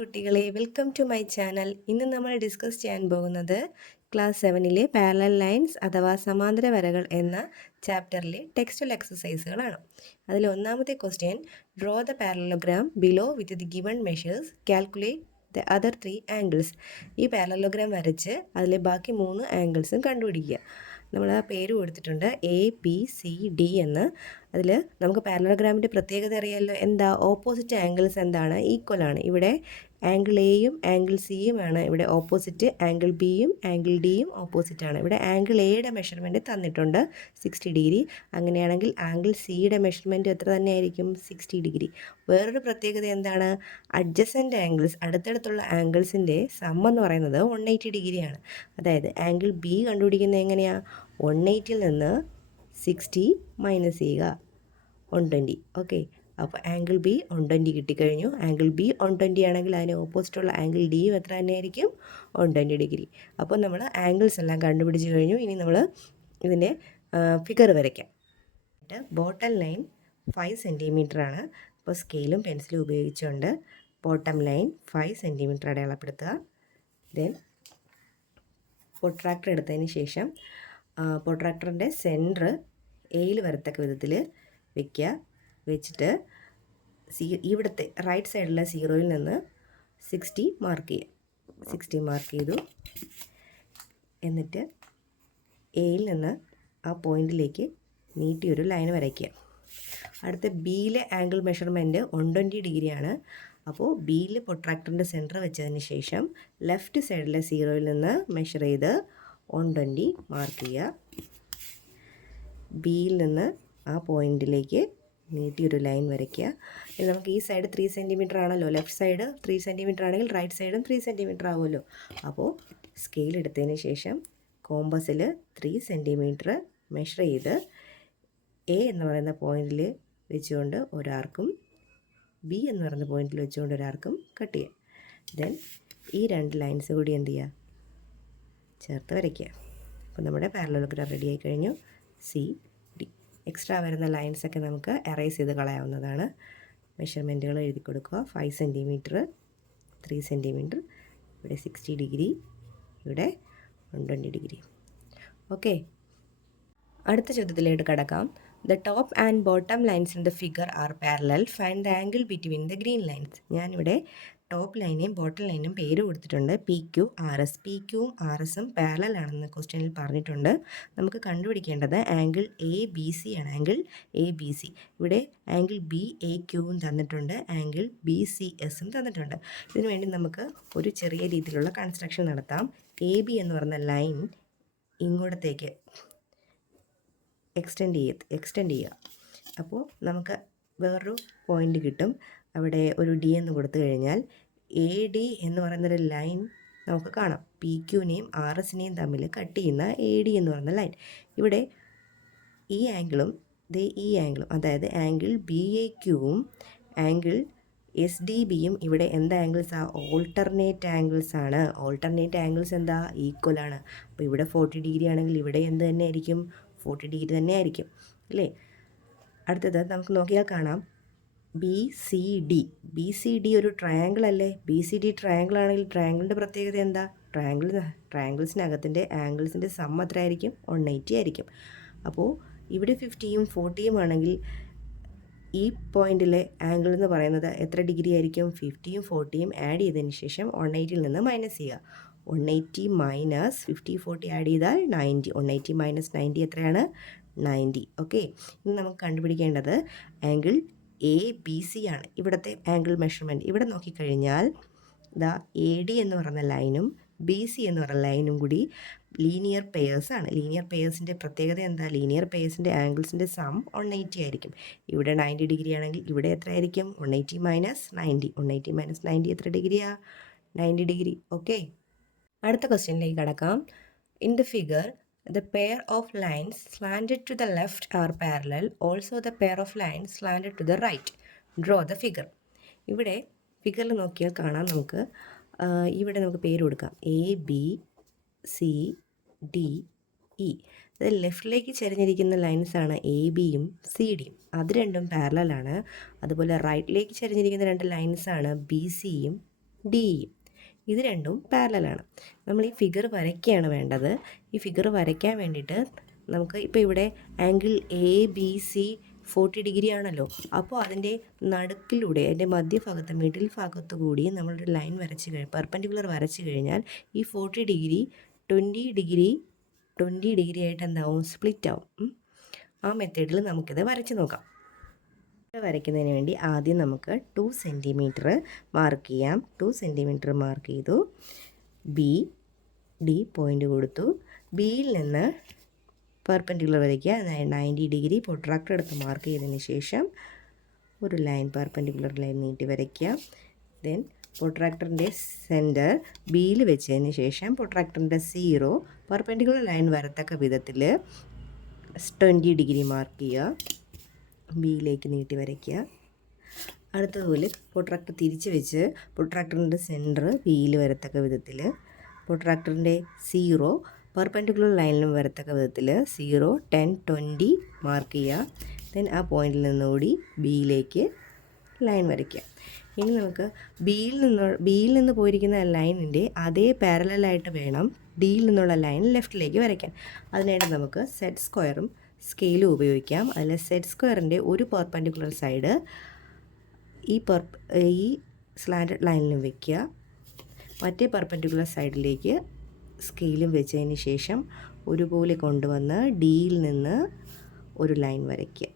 കുട്ടികളെ welcome to my channel. ഇന്ന് നമ്മൾ ഡിസ്കസ് ചെയ്യാൻ പോകുന്നത് ക്ലാസ് 7ലെ പാരലൽ ലൈൻസ് അഥവാ സമാന്തര വരകൾ എന്ന ചാപ്റ്ററിലെ ടെക്സ്റ്റുവൽ എക്സസൈസുകളാണ്. അതിൽ ഒന്നാമത്തെ question, draw the parallelogram below with the given measures, calculate the other 3 angles. ഈ പാരലലോഗ്രാം വരച്ച് അതിലെ ബാക്കി 3 ആംഗിൾസും കണ്ടുപിടിക്കുക. നമ്മൾ ആ പേര് കൊടുത്തിട്ടുണ്ട് ABCD എന്ന്. അതിൽ നമുക്ക് പാരലലോഗ്രാമിൻ്റെ പ്രത്യേകത അറിയാമല്ലോ. എന്താ? ഓപ്പോസിറ്റ് ആംഗിൾസ് എന്താണ്? ഈക്വൽ ആണ്. ഇവിടെ ആംഗിൾ എയും ആംഗിൾ സിയും ആണ് ഇവിടെ ഓപ്പോസിറ്റ്, ആംഗിൾ ബിയും ആംഗിൾ ഡിയും ഓപ്പോസിറ്റ് ആണ്. ഇവിടെ ആംഗിൾ എയുടെ മെഷർമെൻറ്റ് തന്നിട്ടുണ്ട് 60 ഡിഗ്രി. അങ്ങനെയാണെങ്കിൽ ആംഗിൾ സിയുടെ മെഷർമെൻറ്റ് എത്ര തന്നെ ആയിരിക്കും? 60 ഡിഗ്രി. വേറൊരു പ്രത്യേകത എന്താണ്? അഡ്ജസൻ്റ് ആംഗിൾസ്, അടുത്തടുത്തുള്ള ആംഗിൾസിൻ്റെ സം എന്ന് പറയുന്നത് 180 ഡിഗ്രിയാണ്. അതായത് ആംഗിൾ ബി കണ്ടുപിടിക്കുന്നത് എങ്ങനെയാണ്? 180ൽ നിന്ന് 60 മൈനസ് ചെയ്യുക, 120. ഓക്കെ, അപ്പോൾ ആംഗിൾ ബി 120 കിട്ടിക്കഴിഞ്ഞു. ആംഗിൾ ബി 120 ആണെങ്കിൽ അതിന് ഓപ്പോസിറ്റുള്ള ആംഗിൾ ഡിയും എത്ര തന്നെയായിരിക്കും? 120 ഡിഗ്രി. അപ്പോൾ നമ്മൾ ആംഗിൾസ് എല്ലാം കണ്ടുപിടിച്ച് കഴിഞ്ഞു. ഇനി നമ്മൾ ഇതിൻ്റെ ഫിഗർ വരയ്ക്കാം. ബോട്ടം ലൈൻ 5 സെൻറ്റിമീറ്റർ ആണ്. അപ്പോൾ സ്കെയിലും പെൻസിലും ഉപയോഗിച്ചുകൊണ്ട് ബോട്ടം ലൈൻ 5 സെൻറ്റിമീറ്റർ അടയാളപ്പെടുത്തുക. ദെൻ പ്രൊട്രാക്ടർ എടുത്തതിന് ശേഷം പ്രൊട്രാക്ടറിൻ്റെ സെൻറ്റർ എയിൽ വരത്തക്ക വിധത്തിൽ വയ്ക്കുക. വെച്ചിട്ട് ഇവിടുത്തെ റൈറ്റ് സൈഡിലെ 0യിൽ നിന്ന് 60 മാർക്ക് ചെയ്യുക. 60 മാർക്ക് ചെയ്തു. എന്നിട്ട് എയിൽ നിന്ന് ആ പോയിൻറ്റിലേക്ക് നീട്ടിയൊരു ലൈൻ വരയ്ക്കുക. അടുത്ത ബിയിലെ ആംഗിൾ മെഷർമെൻറ്റ് 120 ഡിഗ്രിയാണ്. അപ്പോൾ ബിയിൽ പ്രൊട്രാക്ടറിൻ്റെ സെൻറ്റർ വെച്ചതിന് ശേഷം ലെഫ്റ്റ് സൈഡിലെ 0യിൽ നിന്ന് മെഷർ ചെയ്ത് 120 മാർക്ക് ചെയ്യുക. ബിയിൽ നിന്ന് ആ പോയിൻറ്റിലേക്ക് നീട്ടിയൊരു ലൈൻ വരയ്ക്കുക. ഇനി നമുക്ക് ഈ സൈഡ് 3 സെൻറ്റിമീറ്റർ ആണല്ലോ. ലെഫ്റ്റ് സൈഡ് 3 സെൻറ്റിമീറ്റർ ആണെങ്കിൽ റൈറ്റ് സൈഡും 3 സെൻറ്റിമീറ്റർ ആവുമല്ലോ. അപ്പോൾ സ്കെയിൽ എടുത്തതിന് ശേഷം കോമ്പസിൽ 3 സെൻറ്റിമീറ്റർ മെഷർ ചെയ്ത് എ എന്ന് പറയുന്ന പോയിൻറ്റിൽ വെച്ചുകൊണ്ട് ഒരാർക്കും ബി എന്ന് പറയുന്ന പോയിൻറ്റിൽ വെച്ചുകൊണ്ട് ഒരാർക്കും കട്ട് ചെയ്യുക. ദെൻ ഈ 2 ലൈൻസ് കൂടി എന്ത് ചെയ്യുക? ചേർത്ത് വരയ്ക്കുക. അപ്പോൾ നമ്മുടെ പാരലലോഗ്രാം റെഡി ആയി കഴിഞ്ഞു. CD. എക്സ്ട്രാ വരുന്ന ലൈൻസൊക്കെ നമുക്ക് എറേസ് ചെയ്ത് കളയാവുന്നതാണ്. മെഷർമെൻറ്റുകൾ എഴുതി കൊടുക്കുക. 5 സെൻറ്റിമീറ്റർ, 3 സെൻറ്റിമീറ്റർ, ഇവിടെ 60 ഡിഗ്രി, ഇവിടെ 120 ഡിഗ്രി. ഓക്കെ, അടുത്ത ചോദ്യത്തിലേക്ക് കടക്കാം. The top and bottom lines in the figure are parallel. Find the angle between the green lines. ഞാനിവിടെ ടോപ്പ് ലൈനെയും ബോട്ടം ലൈനും പേര് കൊടുത്തിട്ടുണ്ട്. PQRS. PQവും RSും പാരലൽ ആണെന്ന് ക്വസ്റ്റ്യനിൽ പറഞ്ഞിട്ടുണ്ട്. നമുക്ക് കണ്ടുപിടിക്കേണ്ടത് ആംഗിൾ ABC ആണ്. Angle ABC. ഇവിടെ ആംഗിൾ BAQവും തന്നിട്ടുണ്ട്, ആംഗിൾ BCSും തന്നിട്ടുണ്ട്. ഇതിനു വേണ്ടി നമുക്ക് ഒരു ചെറിയ രീതിയിലുള്ള കൺസ്ട്രക്ഷൻ നടത്താം. AB എന്ന് പറയുന്ന ലൈൻ ഇങ്ങോട്ടത്തേക്ക് എക്സ്റ്റെൻഡ് ചെയ്യുക. അപ്പോൾ നമുക്ക് വേറൊരു പോയിൻ്റ് കിട്ടും. അവിടെ ഒരു D എന്ന് കൊടുത്തു കഴിഞ്ഞാൽ AD എന്ന് പറയുന്നൊരു ലൈൻ നമുക്ക് കാണാം. PQനെയും RSനെയും തമ്മിൽ കട്ട് ചെയ്യുന്ന AD എന്ന് പറയുന്ന ലൈൻ. ഇവിടെ ഈ ആംഗിളും ഈ ആംഗിളും, അതായത് ആംഗിൾ BAQവും ആംഗിൾ SDBയും ഇവിടെ എന്ത് ആംഗിൾസാണ്? ഓൾട്ടർനേറ്റ് ആംഗിൾസ് ആണ്. ഓൾട്ടർനേറ്റ് ആംഗിൾസ് എന്താ? ഈക്വൽ ആണ്. അപ്പോൾ ഇവിടെ 40 ഡിഗ്രി ആണെങ്കിൽ ഇവിടെ എന്ത് തന്നെ ആയിരിക്കും? 40 ഡിഗ്രി തന്നെ ആയിരിക്കും അല്ലേ? അടുത്തത് നമുക്ക് നോക്കിയാൽ കാണാം BCD ഒരു ട്രയാങ്കിൾ അല്ലേ? BCD ട്രയാങ്കിൾ ആണെങ്കിൽ ട്രയാങ്കിളിൻ്റെ പ്രത്യേകത എന്താ? ട്രയാങ്കിൾസിനകത്തിൻ്റെ ആംഗിൾസിൻ്റെ സം എത്ര ആയിരിക്കും? 180 ആയിരിക്കും. അപ്പോൾ ഇവിടെ 50യും 40യും ആണെങ്കിൽ ഈ പോയിൻറ്റിലെ ആംഗിൾ എന്ന് പറയുന്നത് എത്ര ഡിഗ്രി ആയിരിക്കും? 50യും 40യും ആഡ് ചെയ്തതിന് ശേഷം 180ൽ നിന്ന് മൈനസ് ചെയ്യുക. 180 മൈനസ് 50 40 ആഡ് ചെയ്താൽ 90. 180 മൈനസ് 90 എത്രയാണ്? 90. ഓക്കെ, ഇനി നമുക്ക് കണ്ടുപിടിക്കേണ്ടത് ആംഗിൾ ABC ആണ്. ഇവിടുത്തെ ആംഗിൾ മെഷർമെൻറ്റ് ഇവിടെ നോക്കിക്കഴിഞ്ഞാൽ ഇതാ AD എന്ന് പറയുന്ന ലൈനും BC എന്ന് പറയുന്ന ലൈനും കൂടി ലീനിയർ പെയേഴ്സ് ആണ്. ലീനിയർ പെയേഴ്സിൻ്റെ പ്രത്യേകത എന്താ? ലീനിയർ പെയേഴ്സിൻ്റെ ആംഗിൾസിൻ്റെ സം 180 ആയിരിക്കും. ഇവിടെ 90 ഡിഗ്രി ആണെങ്കിൽ ഇവിടെ എത്ര ആയിരിക്കും? 180 മൈനസ് 90. 180 മൈനസ് 90 എത്ര ഡിഗ്രിയാണ്? 90 ഡിഗ്രി. ഓക്കെ, അടുത്ത ക്വസ്റ്റ്യനിലേക്ക് കടക്കാം. In the figure the pair of lines slanted to the left are parallel. Also the pair of lines slanted to the right. Draw the figure. ഇവിടെ ഫിഗറിൽ നോക്കിയാൽ കാണാം. നമുക്ക് ഇവിടെ നമുക്ക് പേര് കൊടുക്കാം. ABCDE. അത് ലെഫ്റ്റിലേക്ക് ചരിഞ്ഞിരിക്കുന്ന ലൈൻസാണ് ABയും CDയും. അത് രണ്ടും പാരലലാണ്. അതുപോലെ റൈറ്റിലേക്ക് ചരിഞ്ഞിരിക്കുന്ന 2 ലൈൻസാണ് BCയും ഡിയും. ഇത് രണ്ടും പാരലലാണ്. നമ്മൾ ഈ ഫിഗർ വരയ്ക്കുകയാണ് വേണ്ടത്. ഈ ഫിഗർ വരയ്ക്കാൻ വേണ്ടിയിട്ട് നമുക്ക് ഇപ്പോൾ ഇവിടെ angle A B C 40 degree ആണല്ലോ. അപ്പോൾ അതിൻ്റെ നടുക്കിലൂടെ അതിൻ്റെ മധ്യഭാഗത്ത് മിഡിൽ ഭാഗത്തു കൂടി നമ്മളൊരു ലൈൻ പെർപെൻഡിക്കുലർ വരച്ച് കഴിഞ്ഞാൽ ഈ 40 ഡിഗ്രി 20 ഡിഗ്രി ആയിട്ട് എന്താവും, സ്പ്ലിറ്റ് ആവും. ആ മെത്തേഡിൽ നമുക്കിത് വരച്ച് നോക്കാം. വരയ്ക്കുന്നതിന് വേണ്ടി ആദ്യം നമുക്ക് 2 സെൻറ്റിമീറ്റർ മാർക്ക് ചെയ്യാം. 2 സെൻറ്റിമീറ്റർ മാർക്ക് ചെയ്തു. ബി ഡി പോയിൻ്റ് കൊടുത്തു. ബിയിൽ നിന്ന് പെർപെൻഡിക്കുലർ വരയ്ക്കുക. 90 ഡിഗ്രി പ്രൊട്രാക്ടർ എടുത്ത് മാർക്ക് ചെയ്തതിന് ശേഷം ഒരു ലൈൻ, പെർപെൻഡിക്കുലർ ലൈൻ നീട്ടി വരയ്ക്കുക. ദെൻ പ്രൊട്രാക്ടറിൻ്റെ സെൻറ്റർ ബിയിൽ വെച്ചതിന് ശേഷം പ്രൊട്രാക്ടറിൻ്റെ 0 പെർപെൻഡിക്കുലർ ലൈൻ വരത്തക്ക വിധത്തിൽ 20 ഡിഗ്രി മാർക്ക് ചെയ്യുക. ബിയിലേക്ക് നീട്ടി വരയ്ക്കുക. അടുത്തതുപോലെ പ്രൊട്രാക്ടർ തിരിച്ച് വെച്ച് പ്രൊട്രാക്ടറിൻ്റെ സെൻറ്റർ ബിയിൽ വരത്തക്ക വിധത്തിൽ പ്രൊട്രാക്ടറിൻ്റെ 0 പെർപെൻഡിക്കുലർ ലൈനിലും വരത്തക്ക വിധത്തിൽ 0, 10, 20 മാർക്ക് ചെയ്യുക. ദെൻ ആ പോയിന്റിൽ നിന്നുകൂടി ബിയിലേക്ക് ലൈൻ വരയ്ക്കുക. ഇനി നമുക്ക് ബിയിൽ നിന്ന് പോയിരിക്കുന്ന ലൈനിൻ്റെ അതേ പാരലായിട്ട് വേണം ഡിയിൽ നിന്നുള്ള ലൈൻ ലെഫ്റ്റിലേക്ക് വരയ്ക്കാൻ. അതിനായിട്ട് നമുക്ക് സെറ്റ് സ്ക്വയറും സ്കെയിലും ഉപയോഗിക്കാം. അതിൽ സെറ്റ് സ്ക്വയറിൻ്റെ ഒരു പെർപെൻഡിക്കുലർ സൈഡ് ഈ സ്ലാൻഡഡ് ലൈനിലും വയ്ക്കുക. മറ്റേ പെർപെൻഡിക്കുലർ സൈഡിലേക്ക് സ്കെയിലും വെച്ചതിന് ശേഷം ഒരുപോലെ കൊണ്ടുവന്ന് ഡിയിൽ നിന്ന് ഒരു ലൈൻ വരയ്ക്കുക.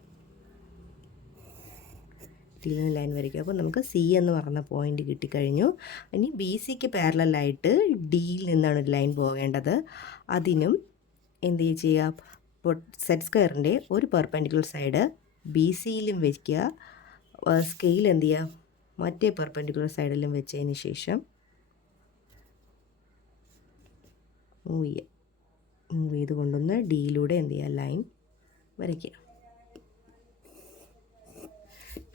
ഡിയിൽ നിന്ന് ലൈൻ വരയ്ക്കുക. അപ്പോൾ നമുക്ക് സി എന്ന് പറഞ്ഞ പോയിൻ്റ് കിട്ടിക്കഴിഞ്ഞു. ഇനി ബി സിക്ക് പാരലായിട്ട് ഡിയിൽ നിന്നാണ് ഒരു ലൈൻ പോകേണ്ടത്. അതിനും എന്ത് ചെയ്യുക, സെറ്റ് സ്ക്വയറിൻ്റെ ഒരു പെർപെൻഡിക്കുലർ സൈഡ് ബി സിയിലും വയ്ക്കുക. സ്കെയിൽ എന്ത് ചെയ്യുക, മറ്റേ പെർപെൻഡിക്കുലർ സൈഡിലും വെച്ചതിന് ശേഷം മൂവ് ചെയ്ത് കൊണ്ടുവന്ന് ഡിയിലൂടെ എന്ത് ചെയ്യുക, ലൈൻ വരയ്ക്കുക.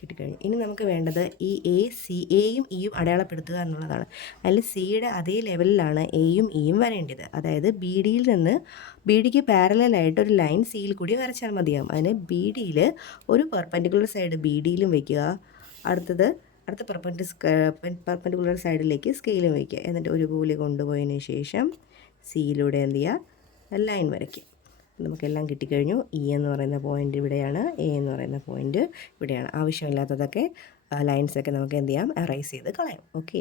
കിട്ടിക്കഴിഞ്ഞു. ഇനി നമുക്ക് വേണ്ടത് ഈ എയും ഇയും അടയാളപ്പെടുത്തുക എന്നുള്ളതാണ്. അതിൽ സിയുടെ അതേ ലെവലിലാണ് എയും ഇയും വരേണ്ടത്. അതായത് ബി ഡിക്ക് പാരലായിട്ട് ഒരു ലൈൻ സിയിൽ കൂടി വരച്ചാൽ മതിയാകും. അതിന് ബി ഡിയിൽ ഒരു പെർപെൻഡിക്കുലർ സൈഡ് ബി ഡിയിലും വയ്ക്കുക. അടുത്ത പെർപെൻഡിക്കുലർ സൈഡിലേക്ക് സ്കെയിലും വയ്ക്കുക. എന്നിട്ട് ഒരുപോലെ കൊണ്ടുപോയതിന് ശേഷം സിയിലൂടെ എന്ത് ചെയ്യുക, ലൈൻ വരയ്ക്കുക. നമുക്കെല്ലാം കിട്ടിക്കഴിഞ്ഞു. ഇ എന്ന് പറയുന്ന പോയിൻ്റ് ഇവിടെയാണ്, എ എന്ന് പറയുന്ന പോയിൻ്റ് ഇവിടെയാണ്. ആവശ്യമില്ലാത്തതൊക്കെ ലൈൻസൊക്കെ നമുക്ക് എന്ത് ചെയ്യാം, എറൈസ് ചെയ്ത് കളയാം. ഓക്കെ.